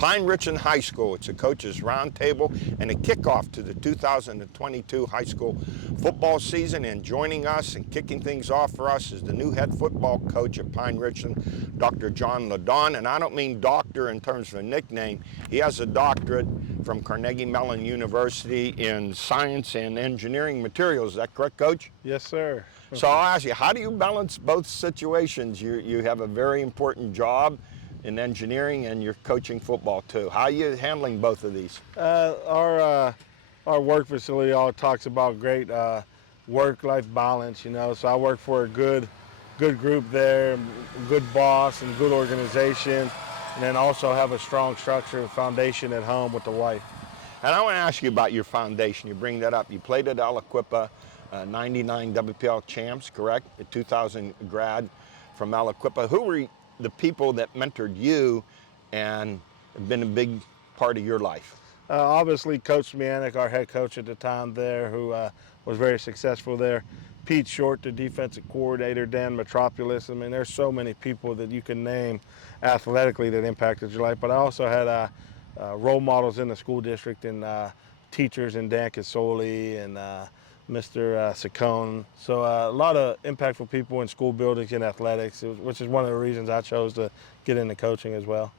Pine Richland High School. It's a coach's roundtable and a kickoff to the 2022 high school football season. And joining us and kicking things off for us is the new head football coach at Pine Richland, Dr. Jon LeDonne. And I don't mean doctor in terms of a nickname. He has a doctorate from Carnegie Mellon University in science and engineering materials. Is that correct, Coach? Yes, sir. So I'll ask you, how do you balance both situations? You have a very important job in engineering and you're coaching football too. How are you handling both of these? Our work facility all talks about great work-life balance, you know. So I work for a good group there, good boss and good organization, and then also have a strong structure foundation at home with the wife. And I want to ask you about your foundation. You bring that up. You played at Aliquippa, 99 WPL champs, correct? A 2000 grad from Aliquippa. Who were the people that mentored you and have been a big part of your life? Obviously, Coach Mianic, our head coach at the time there, who was very successful there. Pete Short, the defensive coordinator, Dan Metropolis. I mean, there's so many people that you can name athletically that impacted your life. But I also had role models in the school district and teachers in Dan Casoli and Mr. Saccone. So a lot of impactful people in school buildings and athletics, which is one of the reasons I chose to get into coaching as well.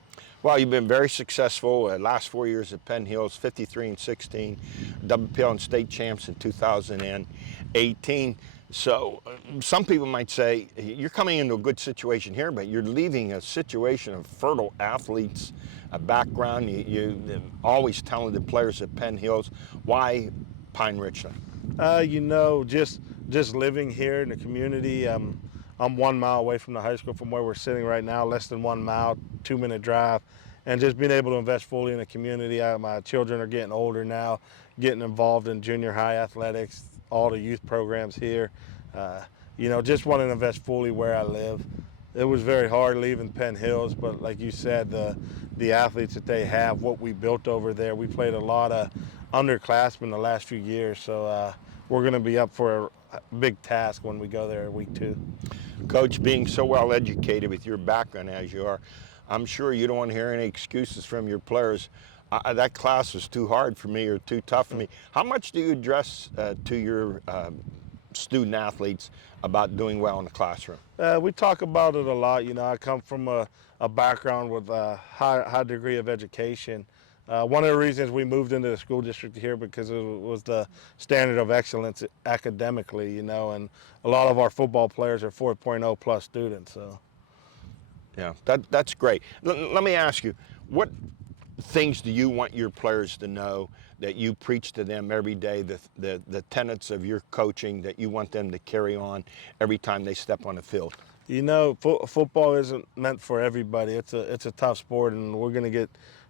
Well, you've been very successful. Last 4 years at Penn Hills, 53-16, WPL and state champs in 2018. So some people might say, you're coming into a good situation here, but you're leaving a situation of fertile athletes, a background. You always talented players at Penn Hills. Why Pine Richland? You know, just living here in the community. I'm 1 mile away from the high school from where we're sitting right now, less than 1 mile, 2-minute drive, and just being able to invest fully in the community. My children are getting older now, getting involved in junior high athletics, all the youth programs here. You know, just wanting to invest fully where I live. It was very hard leaving Penn Hills, but like you said, the athletes that they have, what we built over there, we played a lot of underclassmen the last few years, so we're going to be up for a big task when we go there week 2. Coach, being so well educated with your background as you are, I'm sure you don't want to hear any excuses from your players. That class was too hard for me or too tough for me. How much do you address to your student athletes about doing well in the classroom? We talk about it a lot. You know, I come from a background with a high degree of education. One of the reasons we moved into the school district here because it was the standard of excellence academically, you know, and a lot of our football players are 4.0 plus students. So, yeah, that's great. Let me ask you, what things do you want your players to know that you preach to them every day, the tenets of your coaching that you want them to carry on every time they step on the field? You know, football isn't meant for everybody. It's a tough sport, and we're going to get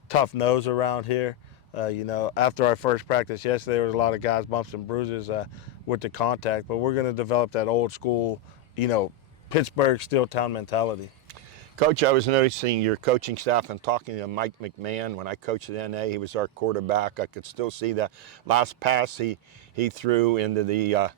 tough nose around here. You know, after our first practice yesterday, there was a lot of guys bumps and bruises with the contact, but we're going to develop that old school, you know, Pittsburgh Steeltown mentality. Coach, I was noticing your coaching staff and talking to Mike McMahon when I coached at NA. He was our quarterback. I could still see that last pass he threw into the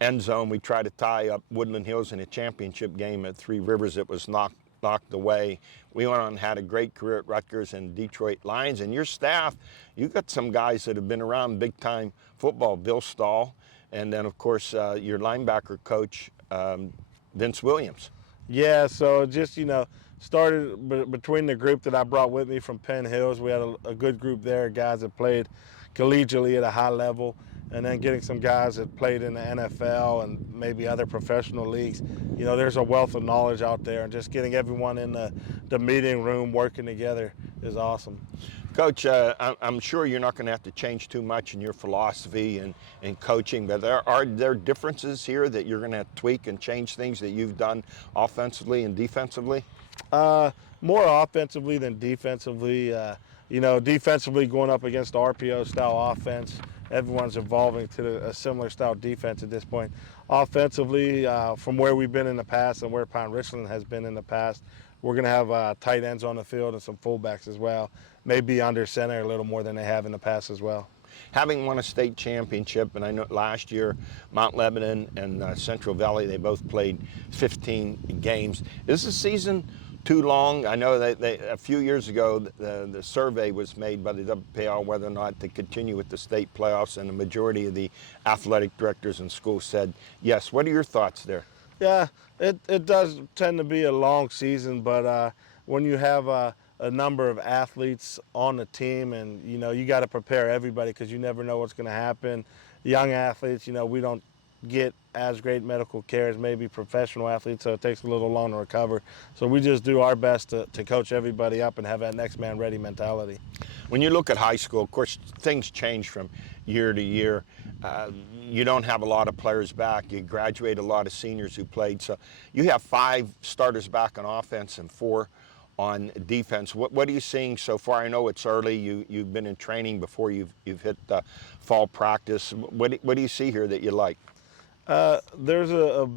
end zone. We tried to tie up Woodland Hills in a championship game at Three Rivers. It was knocked away. We went on and had a great career at Rutgers and Detroit Lions. And your staff, you've got some guys that have been around big-time football, Bill Stahl, and then, of course, your linebacker coach, Vince Williams. Yeah, so just, you know, started between the group that I brought with me from Penn Hills. We had a good group there, guys that played collegiately at a high level, and then getting some guys that played in the NFL and maybe other professional leagues. You know, there's a wealth of knowledge out there, and just getting everyone in the meeting room working together is awesome. Coach, I'm sure you're not going to have to change too much in your philosophy and coaching, but are there differences here that you're going to tweak and change things that you've done offensively and defensively? More offensively than defensively. You know, defensively going up against RPO style offense, everyone's evolving to a similar style defense at this point. Offensively, from where we've been in the past and where Pine Richland has been in the past, we're going to have tight ends on the field and some fullbacks as well. Maybe under center a little more than they have in the past as well. Having won a state championship, and I know last year Mount Lebanon and Central Valley, they both played 15 games. Is the season too long? I know that a few years ago the survey was made by the WPL whether or not to continue with the state playoffs, and the majority of the athletic directors in schools said yes. What are your thoughts there? Yeah, it does tend to be a long season, but when you have a number of athletes on the team, and you got to prepare everybody because you never know what's going to happen. Young athletes, we don't get as great medical care as maybe professional athletes, so it takes a little longer to recover. So we just do our best to coach everybody up and have that next man ready mentality. When you look at high school, of course, things change from year to year. You don't have a lot of players back. You graduate a lot of seniors who played. So you have 5 starters back on offense and 4 on defense. What are you seeing so far? I know it's early. You've been in training before you've hit fall practice. What do you see here that you like? There's a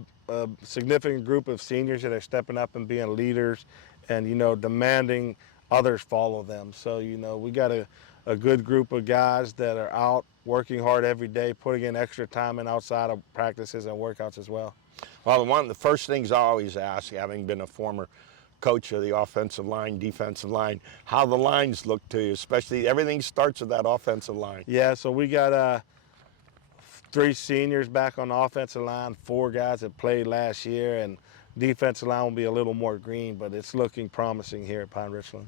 significant group of seniors that are stepping up and being leaders and, demanding others follow them. So, we got a good group of guys that are out working hard every day, putting in extra time and outside of practices and workouts as well. Well, one of the first things I always ask, having been a former coach of the offensive line, defensive line, how the lines look to you, especially everything starts with that offensive line. Yeah, so we got 3 seniors back on the offensive line, 4 guys that played last year, and defensive line will be a little more green, but it's looking promising here at Pine Richland.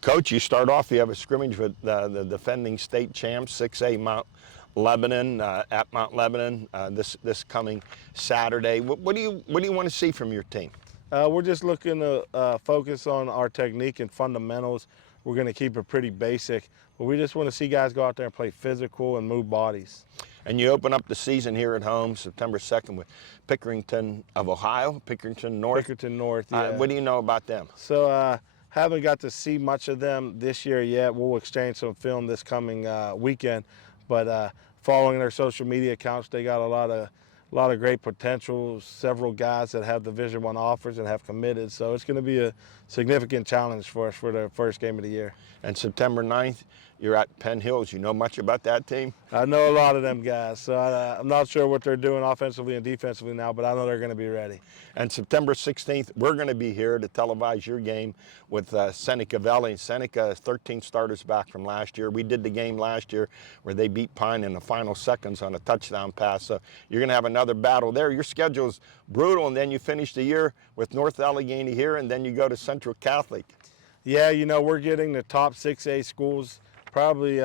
Coach, you start off, you have a scrimmage with the defending state champs, 6A Mount Lebanon, at Mount Lebanon, this coming Saturday. What do you want to see from your team? We're just looking to focus on our technique and fundamentals. We're going to keep it pretty basic, but we just want to see guys go out there and play physical and move bodies. And you open up the season here at home September 2nd with Pickerington of Ohio, Pickerington North. Pickerington North, yeah. What do you know about them? So haven't got to see much of them this year yet. We'll exchange some film this coming weekend, but following their social media accounts, they got a lot of great potential, several guys that have Division I offers and have committed. So it's going to be a significant challenge for us for the first game of the year. And September 9th, you're at Penn Hills. You know much about that team? I know a lot of them guys, so I'm not sure what they're doing offensively and defensively now, but I know they're going to be ready. And September 16th, we're going to be here to televise your game with Seneca Valley. Seneca, 13 starters back from last year. We did the game last year where they beat Pine in the final seconds on a touchdown pass. So you're going to have another battle there. Your schedule's brutal, and then you finish the year with North Allegheny here, and then you go to Central Catholic. Yeah, we're getting the top 6A schools probably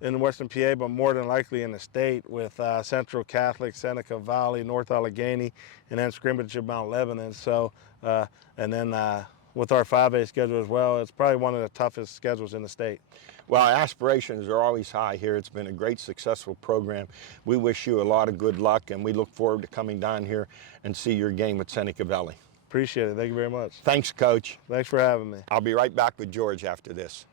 in Western PA, but more than likely in the state with Central Catholic, Seneca Valley, North Allegheny, and then scrimmage at Mount Lebanon. So, and then with our 5A schedule as well, it's probably one of the toughest schedules in the state. Well, aspirations are always high here. It's been a great, successful program. We wish you a lot of good luck, and we look forward to coming down here and see your game at Seneca Valley. Appreciate it. Thank you very much. Thanks, Coach. Thanks for having me. I'll be right back with George after this.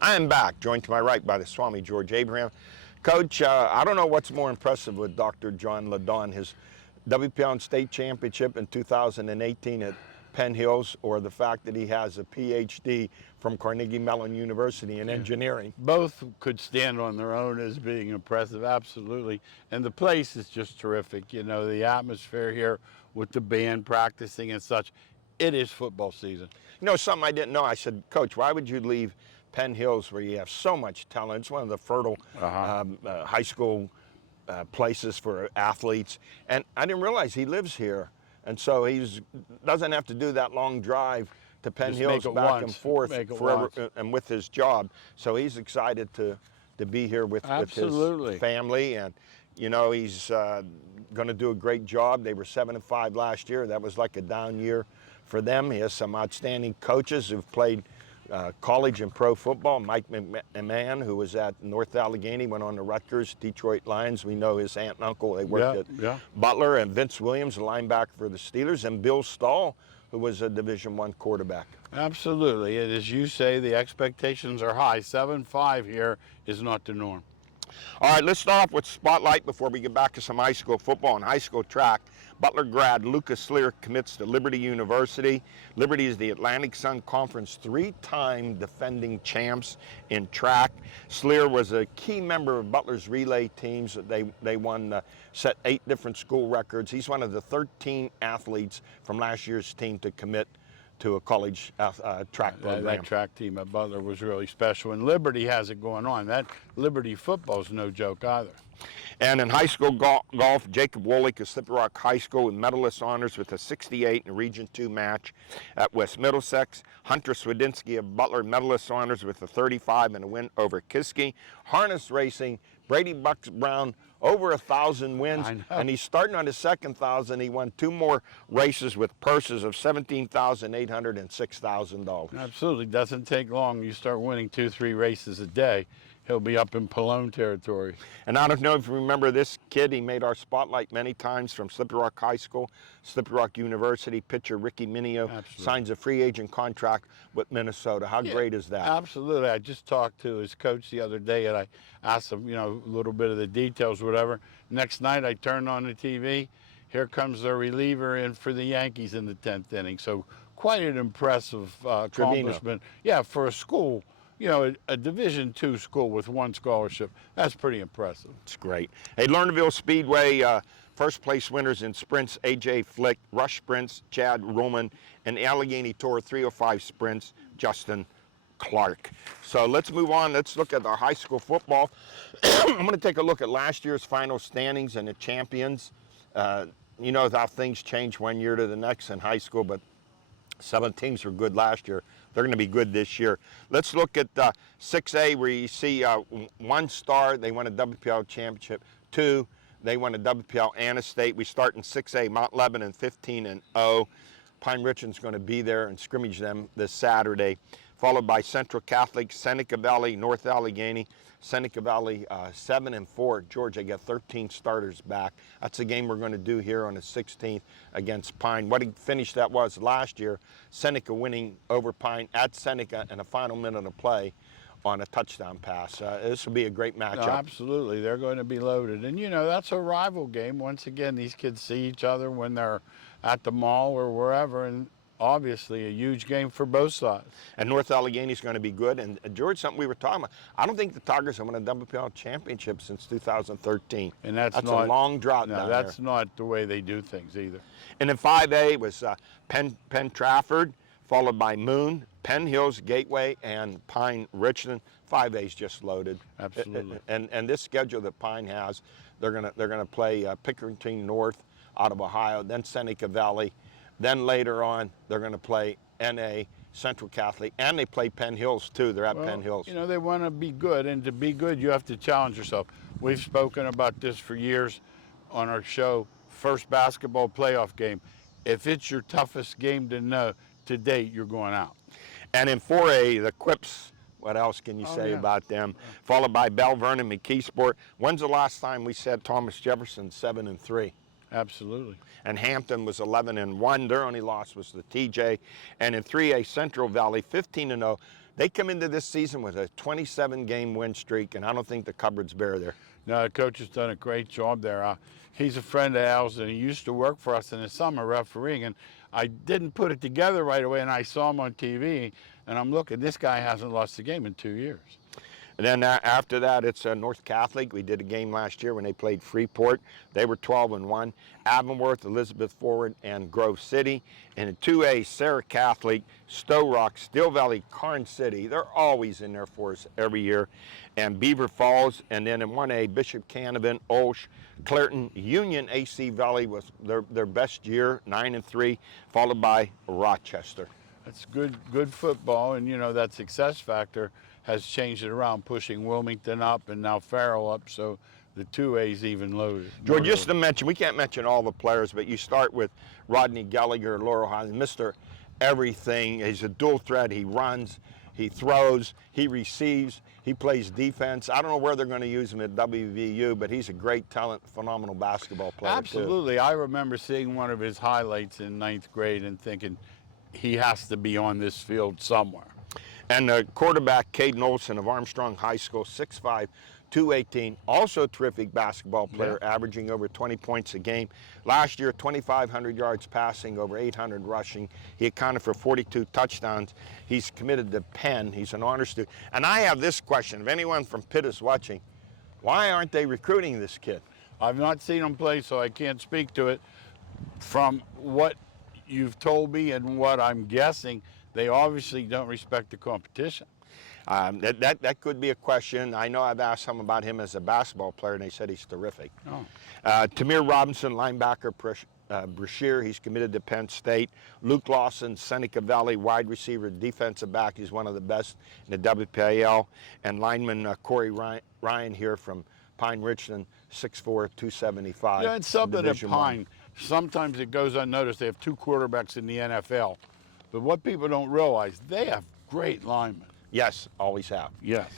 I am back, joined to my right by the Swami George Abraham. Coach, I don't know what's more impressive with Dr. Jon LeDonne, his WPL state championship in 2018 at Penn Hills, or the fact that he has a PhD from Carnegie Mellon University in engineering. Both could stand on their own as being impressive, absolutely. And the place is just terrific. The atmosphere here with the band practicing and such, it is football season. Something I didn't know, I said, Coach, why would you leave Penn Hills where you have so much talent? It's one of the fertile high school places for athletes. And I didn't realize he lives here. And so he doesn't have to do that long drive to Penn Just make Hills it back once. and forth Make it forever, once. and with his job. So he's excited to be here with Absolutely. his family, and you know he's going to do a great job. They were 7-5 last year. That was like a down year for them. He has some outstanding coaches who've played college and pro football. Mike McMahon, who was at North Allegheny, went on to Rutgers, Detroit Lions. We know his aunt and uncle. They worked at Butler. And Vince Williams, a linebacker for the Steelers, and Bill Stahl, who was a Division I quarterback. Absolutely. And as you say, the expectations are high. 7-5 here is not the norm. All right, let's start off with Spotlight before we get back to some high school football and high school track. Butler grad Lucas Sleer commits to Liberty University. Liberty is the Atlantic Sun Conference 3-time defending champs in track. Sleer was a key member of Butler's relay teams. They won, set 8 different school records. He's one of the 13 athletes from last year's team to commit to a college track program. That track team at Butler was really special, and Liberty has it going on. That Liberty football's no joke either. And in high school golf, Jacob Wolick of Slippery Rock High School with medalist honors with a 68 in a Region 2 match at West Middlesex. Hunter Swedinsky of Butler, medalist honors with a 35 and a win over Kiski. Harness racing, Brady Bucks Brown, over 1,000 wins, and he's starting on his second 1,000. He won 2 more races with purses of $17,800 and $6,000. Absolutely, doesn't take long. You start winning 2-3 races a day, he'll be up in Pallone territory. And I don't know if you remember this kid. He made our spotlight many times from Slippery Rock High School, Slippery Rock University. Pitcher Ricky Mineo signs a free agent contract with Minnesota. How great is that? Absolutely. I just talked to his coach the other day, and I asked him, a little bit of the details, whatever. Next night, I turned on the TV. Here comes the reliever in for the Yankees in the 10th inning. So quite an impressive accomplishment. Yeah, for a school. A Division II school with 1 scholarship, that's pretty impressive. It's great. Hey, Lernerville Speedway, first place winners in sprints, A.J. Flick, rush sprints, Chad Roman, and the Allegheny Tour 305 sprints, Justin Clark. So let's move on. Let's look at our high school football. I'm going to take a look at last year's final standings and the champions. You know how things change one year to the next in high school, but 7 teams were good last year. They're going to be good this year. Let's look at 6A, where you see 1 star, they won a WPL championship. 2, they won a WPL Anna State. We start in 6A, Mount Lebanon 15-0. Pine Richland's going to be there and scrimmage them this Saturday, followed by Central Catholic, Seneca Valley, North Allegheny. Seneca Valley 7-4. Georgia got 13 starters back. That's a game we're going to do here on the 16th against Pine. What a finish that was last year. Seneca winning over Pine at Seneca in a final minute of play on a touchdown pass. This will be a great matchup. No, absolutely. They're going to be loaded. And, that's a rival game. Once again, these kids see each other when they're at the mall or wherever, and obviously a huge game for both sides. And North Allegheny is going to be good. And George, something we were talking about, I don't think the Tigers have won a WPL championship since 2013. And that's not, a long drought down that's there. not the way they do things either. And in 5A was Penn Trafford, followed by Moon, Penn Hills, Gateway, and Pine Richland. 5A is just loaded. Absolutely. And this schedule that Pine has, they're gonna play Pickerington North out of Ohio, then Seneca Valley. Then later on, they're going to play NA, Central Catholic, and they play Penn Hills too. They're at Penn Hills. They want to be good, and to be good, you have to challenge yourself. We've spoken about this for years on our show, first basketball playoff game. If it's your toughest game to date, you're going out. And in 4A, the Quips, what else can you say about them? Followed by Bell Vernon, McKeesport. When's the last time we said Thomas Jefferson 7-3? Absolutely. And Hampton was 11-1. Their only loss was the TJ. And in 3A, Central Valley 15-0. They come into this season with a 27-game win streak, and I don't think the cupboard's bare there. No, the coach has done a great job there. He's a friend of Al's, and he used to work for us in the summer refereeing. And I didn't put it together right away, and I saw him on TV, and I'm looking, this guy hasn't lost a game in 2 years. And then after that, it's North Catholic. We did a game last year when they played Freeport. They were 12-1. Avonworth, Elizabeth Forward, and Grove City. And in 2A, Sarah Catholic, Stowe Rock, Steel Valley, Karn City. They're always in there for us every year. And Beaver Falls. And then in 1A, Bishop Canavan, Olsh, Clairton, Union AC Valley was their best year, 9-3, followed by Rochester. That's good football, and that success factor has changed it around, pushing Wilmington up and now Farrell up, so the 2A's even loaded. George, just to mention, we can't mention all the players, but you start with Rodney Gallagher, Laurel Highland, Mr. Everything. He's a dual threat. He runs, he throws, he receives, he plays defense. I don't know where they're going to use him at WVU, but he's a great talent, phenomenal basketball player. Absolutely. Too. I remember seeing one of his highlights in 9th grade and thinking he has to be on this field somewhere. And the quarterback, Caden Olson of Armstrong High School, 6'5", 218, also a terrific basketball player, averaging over 20 points a game. Last year, 2,500 yards passing, over 800 rushing. He accounted for 42 touchdowns. He's committed to Penn. He's an honor student. And I have this question. If anyone from Pitt is watching, why aren't they recruiting this kid? I've not seen him play, so I can't speak to it. From what you've told me and what I'm guessing, they obviously don't respect the competition. That could be a question. I know I've asked some about him as a basketball player, and they said he's terrific. Oh. Tamir Robinson, linebacker, Brashear, he's committed to Penn State. Luke Lawson, Seneca Valley, wide receiver, defensive back. He's one of the best in the WPAL. And lineman Corey Ryan here from Pine Richland, 6'4", 275. Yeah, it's something at Pine. Sometimes it goes unnoticed. They have 2 quarterbacks in the NFL. But what people don't realize, they have great linemen. Yes, always have. Yes.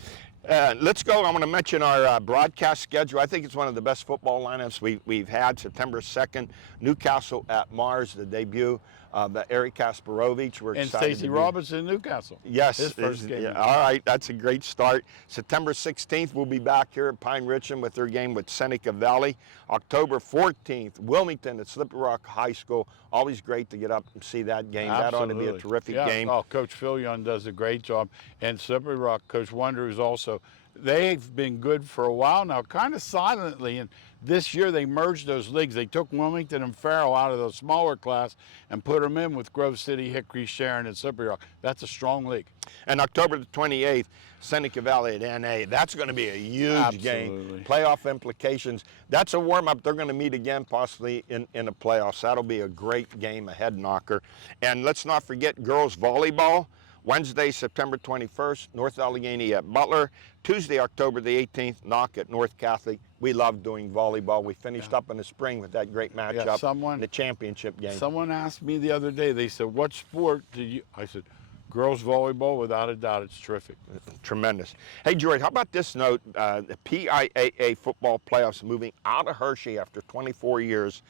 Let's go. I want to mention our broadcast schedule. I think it's one of the best football lineups we've had. September 2nd, Newcastle at Mars, the debut of Eric Kasparovich. We're And excited. Stacey Robinson, Newcastle. Yes. His first game. Yeah, all right, that's a great start. September 16th, we'll be back here at Pine Richland with their game with Seneca Valley. October 14th, Wilmington at Slippery Rock High School. Always great to get up and see that game. Absolutely. That ought to be a terrific Yeah. game. Oh, Coach Phil Young does a great job. And Slippery Rock, Coach Wonder is also, they've been good for a while now, kind of silently. And this year they merged those leagues. They took Wilmington and Farrell out of the smaller class and put them in with Grove City, Hickory, Sharon, and Slippery Rock. That's a strong league. And October the 28th, Seneca Valley at NA. That's going to be a huge game. Playoff implications. That's a warm-up. They're going to meet again possibly in the playoffs. That'll be a great game, a head knocker. And let's not forget girls volleyball. Wednesday, September 21st, North Allegheny at Butler. Tuesday, October the 18th, Knock at North Catholic. We love doing volleyball. We finished up in the spring with that great matchup in the championship game. Someone asked me the other day, they said, what sport do you, I said, girls volleyball, without a doubt, it's terrific. Tremendous. Hey, George, how about this note? The PIAA football playoffs moving out of Hershey after 24 years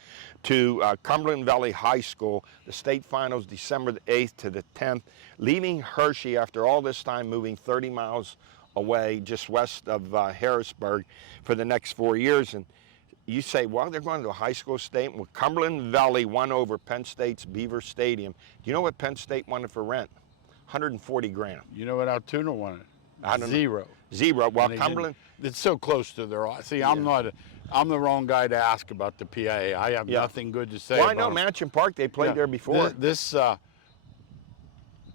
to Cumberland Valley High School. The state finals December the 8th to the 10th. Leaving Hershey after all this time, moving 30 miles away just west of Harrisburg for the next 4 years. And you say, well, they're going to a high school state. Well, Cumberland Valley won over Penn State's Beaver Stadium. Do you know what Penn State wanted for rent? 140 grand. You know what Altoona wanted? I don't know. Zero. Well, Cumberland. It's so close to their. See, I'm the wrong guy to ask about the PIA. I have nothing good to say. Well, about I know them. Mansion Park. They played there before. This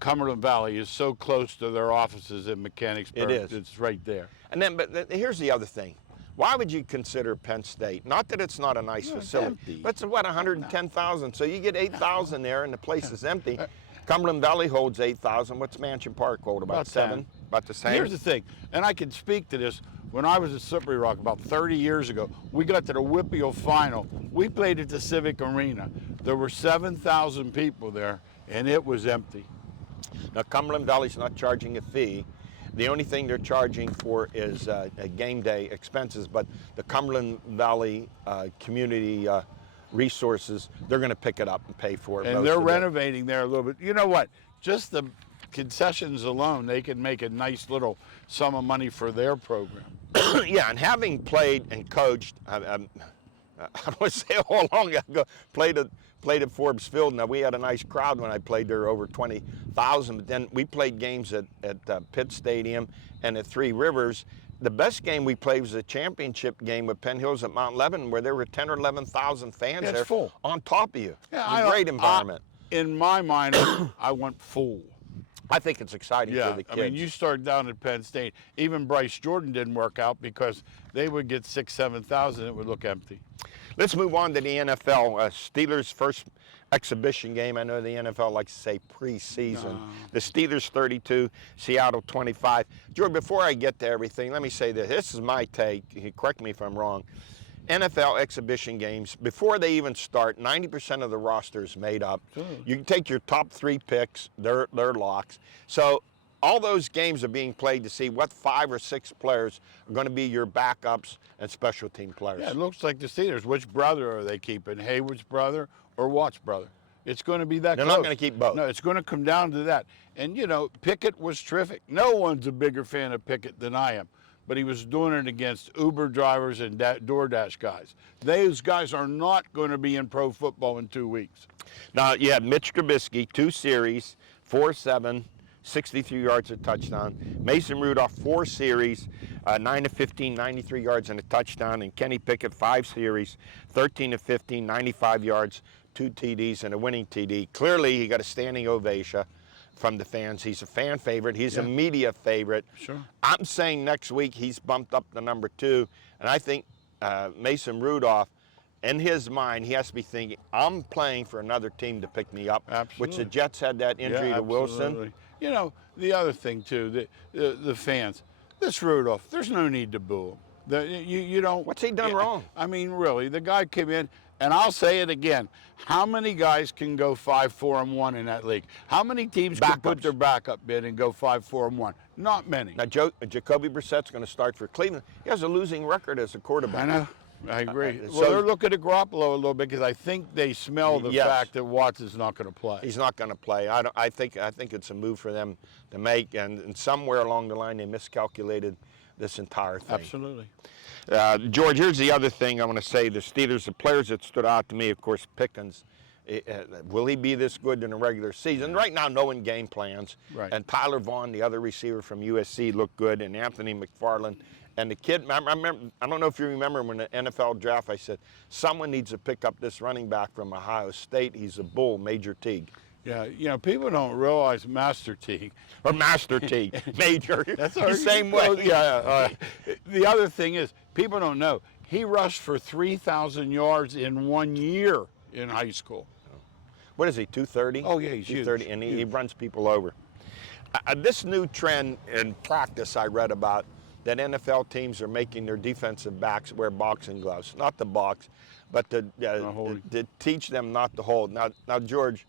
Cumberland Valley is so close to their offices in Mechanicsburg. It is. It's right there. And then, but here's the other thing. Why would you consider Penn State? Not that it's not a nice facility, but it's what, 110,000. So you get 8,000 there, and the place is empty. Cumberland Valley holds 8,000. What's Mansion Park hold? About 7? 10. About the same? Here's the thing, and I can speak to this. When I was at Slippery Rock about 30 years ago, we got to the Whippeal final. We played at the Civic Arena. There were 7,000 people there, and it was empty. Now, Cumberland Valley's not charging a fee. The only thing they're charging for is game day expenses, but the Cumberland Valley community resources, they're going to pick it up and pay for it. And they're renovating there a little bit. You know what? Just the concessions alone, they can make a nice little sum of money for their program. Yeah, and having played and coached, I don't want to say how long ago, played at Forbes Field. Now, we had a nice crowd when I played there, over 20,000, but then we played games at Pitt Stadium and at Three Rivers. The best game we played was a championship game with Penn Hills at Mount Lebanon, where there were 10 or 11,000 fans there full. On top of you. Yeah, It's a great environment. In my mind, I went full. I think it's exciting for the kids. I mean, you start down at Penn State. Even Bryce Jordan didn't work out because they would get 6,000, 7,000. It would look empty. Let's move on to the NFL. Steelers' first exhibition game. I know the NFL likes to say preseason. No. The Steelers 32, Seattle 25. George, before I get to everything, let me say this. This is my take. Correct me if I'm wrong. NFL exhibition games, before they even start, 90% of the roster is made up. Sure. You can take your top 3 picks, they're locks. So all those games are being played to see what 5 or 6 players are going to be your backups and special team players. Yeah, it looks like the Steelers. Which brother are they keeping? Hayward's brother or Watt's brother? It's going to be that They're close. not going to keep both. No, it's going to come down to that. And, you know, Pickett was terrific. No one's a bigger fan of Pickett than I am. But he was doing it against Uber drivers and DoorDash guys. Those guys are not going to be in pro football in 2 weeks. Now, you had Mitch Trubisky, 2 series, 4-7, 63 yards, a touchdown. Mason Rudolph, 4 series, 9 of 15, 93 yards and a touchdown. And Kenny Pickett, 5 series, 13 of 15, 95 yards, 2 TDs and a winning TD. Clearly, he got a standing ovation from the fans. He's a fan favorite. He's a media favorite. Sure. I'm saying next week he's bumped up to number 2. And I think Mason Rudolph, in his mind, he has to be thinking, I'm playing for another team to pick me up. Absolutely. Which the Jets had that injury to Wilson. Absolutely. You know, the other thing, too, the fans, this Rudolph, there's no need to boo him. You don't. What's he done wrong? I mean, really, the guy came in, and I'll say it again. How many guys can go 5-4-1 in that league? How many teams can put their backup in and go 5-4-1? Not many. Now, Jacoby Brissett's going to start for Cleveland. He has a losing record as a quarterback. I know. I agree. So Well, they're looking at Garoppolo a little bit because I think they smell the Yes. fact that Watts is not going to play. He's not going to play. I think it's a move for them to make, and somewhere along the line they miscalculated this entire thing. Absolutely. George, here's the other thing I want to say. The Steelers, the players that stood out to me, of course, Pickens. Will he be this good in a regular season? Right now, no one game plans. Right. And Tyler Vaughn, the other receiver from USC, looked good, and Anthony McFarland. And the kid, I remember, I don't know if you remember when the NFL draft, I said, someone needs to pick up this running back from Ohio State. He's a bull, Major Teague. Yeah, you know, people don't realize Master Teague. Or Master Teague, Major. That's the same way. Well, yeah. The other thing is, people don't know, he rushed for 3,000 yards in 1 year in high school. What is he, 230? Oh, yeah, he's 230, huge, and he huge. runs people over. This new trend in practice I read about, that NFL teams are making their defensive backs wear boxing gloves. Not to box, but to teach them not to hold. Now, George,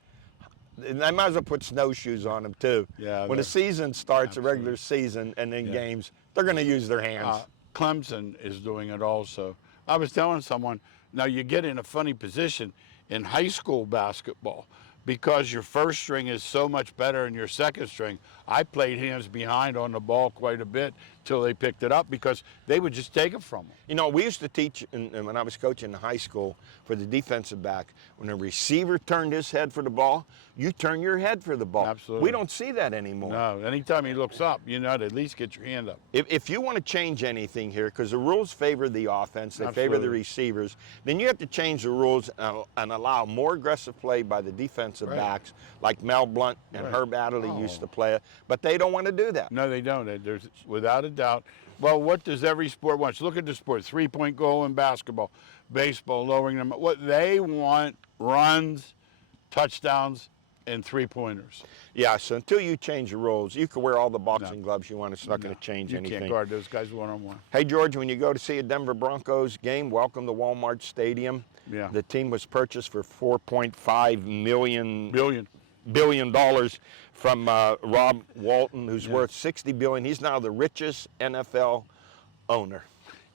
I might as well put snowshoes on them too. Yeah, when the season starts, a regular season, and in games, they're going to use their hands. Clemson is doing it also. I was telling someone, now you get in a funny position in high school basketball because your first string is so much better than your second string. I played hands behind on the ball quite a bit till they picked it up because they would just take it from them. You know, we used to teach when I was coaching in high school for the defensive back, when a receiver turned his head for the ball, you turn your head for the ball. Absolutely. We don't see that anymore. No, anytime he looks up, you know, to at least get your hand up. If you want to change anything here, because the rules favor the offense, they favor the Absolutely. receivers, then you have to change the rules and allow more aggressive play by the defensive backs, like Mel Blount and Herb Adderley used to play it, but they don't want to do that. No, they don't. There's without a doubt. Well, what does every sport want? Look at the sport. 3-point goal in basketball, baseball, lowering them. What they want: runs, touchdowns, and 3-pointers. Yeah, so until you change the rules, you can wear all the boxing gloves you want. It's not going to change You anything. can't guard those guys one-on-one. Hey, George, when you go to see a Denver Broncos game, welcome to Walmart Stadium. Yeah. The team was purchased for $4.5 billion from Rob Walton, who's worth $60 billion. He's now the richest NFL owner.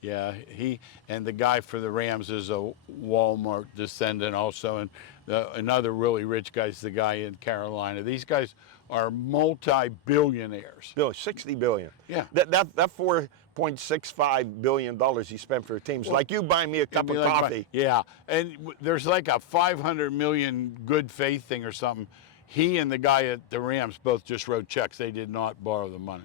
Yeah, he and the guy for the Rams is a Walmart descendant also, and another really rich guy's the guy in Carolina. These guys are multi-billionaires. $60 billion. Yeah. That $4.65 billion he spent for teams. Like you buying me a cup of coffee. Yeah, and there's like a 500 million good faith thing or something. He and the guy at the Rams both just wrote checks. They did not borrow the money.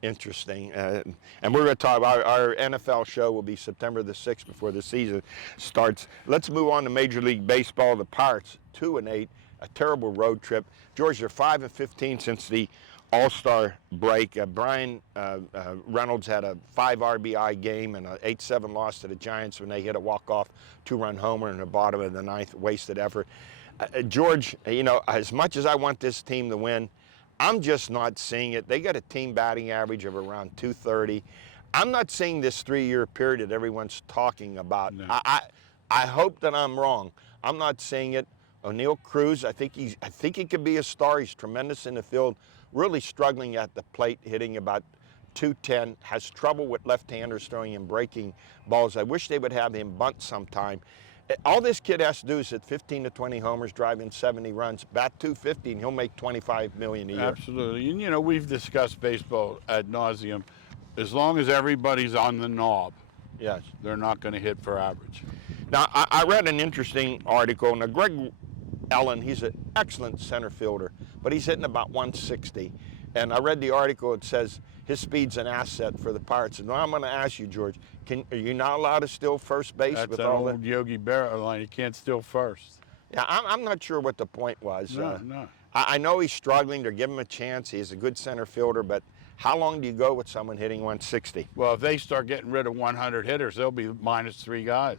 Interesting. And we're going to talk about our NFL show will be September the 6th before the season starts. Let's move on to Major League Baseball. The Pirates, 2-8, a terrible road trip. George, they're 5-15 since the All-Star break. Brian Reynolds had a 5 RBI game and an 8-7 loss to the Giants when they hit a walk-off 2-run homer in the bottom of the ninth. Wasted effort. George, you know, as much as I want this team to win, I'm just not seeing it. They got a team batting average of around 230. I'm not seeing this 3-year period that everyone's talking about. No. I hope that I'm wrong. I'm not seeing it. O'Neal Cruz, I think he could be a star. He's tremendous in the field. Really struggling at the plate, hitting about 210. Has trouble with left-handers throwing and breaking balls. I wish they would have him bunt sometime. All this kid has to do is hit 15 to 20 homers, drive in 70 runs, bat 250, and he'll make $25 million a year. Absolutely. And, you know, we've discussed baseball ad nauseum. As long as everybody's on the knob, Yes. they're not going to hit for average. Now, I read an interesting article. Now, Greg Ellen, he's an excellent center fielder, but he's hitting about 160. And I read the article. It says his speed's an asset for the Pirates. And now I'm going to ask you, George, are you not allowed to steal first base That's with an all old Yogi Berra line. You can't steal first. Yeah, I'm not sure what the point was. No. I know he's struggling. They're giving him a chance. He's a good center fielder, but how long do you go with someone hitting 160? Well, if they start getting rid of 100 hitters, they'll be -3 guys.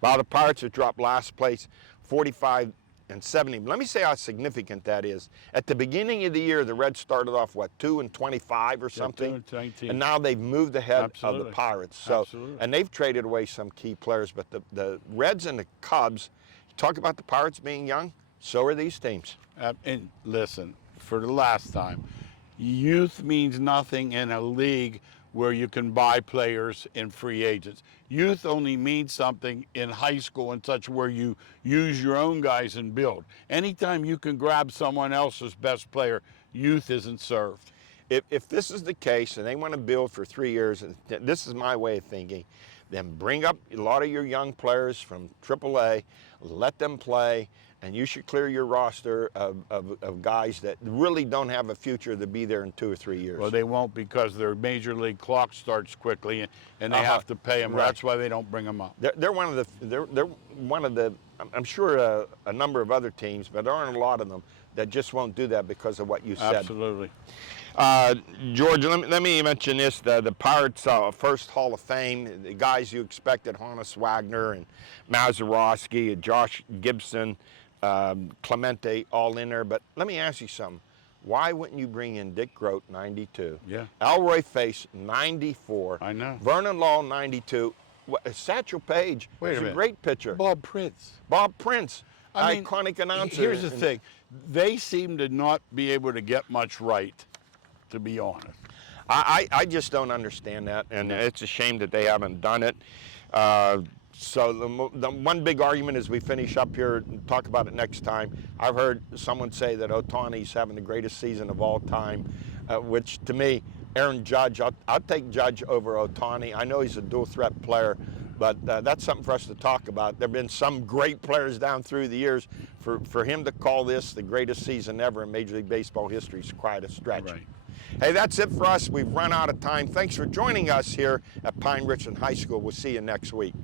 Well, the Pirates have dropped last place, 45 and 70. Let me say how significant that is. At the beginning of the year, the Reds started off, 2 and 25 or something? 2 and 19. And now they've moved ahead of Absolutely. the Pirates. So, Absolutely. and they've traded away some key players, but the Reds and the Cubs, talk about the Pirates being young, so are these teams. And listen, for the last time, youth means nothing in a league where you can buy players in free agents. Youth only means something in high school and such where you use your own guys and build. Anytime you can grab someone else's best player, youth isn't served. If this is the case and they want to build for 3 years, and this is my way of thinking, then bring up a lot of your young players from AAA, let them play, and you should clear your roster of guys that really don't have a future to be there in 2 or 3 years. Well, they won't because their major league clock starts quickly and they have to pay them. Right. That's why they don't bring them up. They're one of the I'm sure a number of other teams, but there aren't a lot of them that just won't do that because of what you said. Absolutely. George, let me mention this. The Pirates' first Hall of Fame, the guys you expected, Honus Wagner and Mazeroski, and Josh Gibson, Clemente, all in there. But let me ask you something. Why wouldn't you bring in Dick Groat, 92? Yeah. Elroy Face, 94. I know. Vernon Law, 92. Satchel Paige Wait a was a minute. great pitcher. Bob Prince. Bob Prince, I mean, iconic announcer. Here's the thing. They seem to not be able to get much right, to be honest. I just don't understand that, and it's a shame that they haven't done it. So the one big argument as we finish up here and talk about it next time, I've heard someone say that Ohtani's having the greatest season of all time, which to me, Aaron Judge, I'll take Judge over Ohtani. I know he's a dual threat player, but that's something for us to talk about. There have been some great players down through the years. For him to call this the greatest season ever in Major League Baseball history is quite a stretch. Right. Hey, that's it for us. We've run out of time. Thanks for joining us here at Pine Richland High School. We'll see you next week.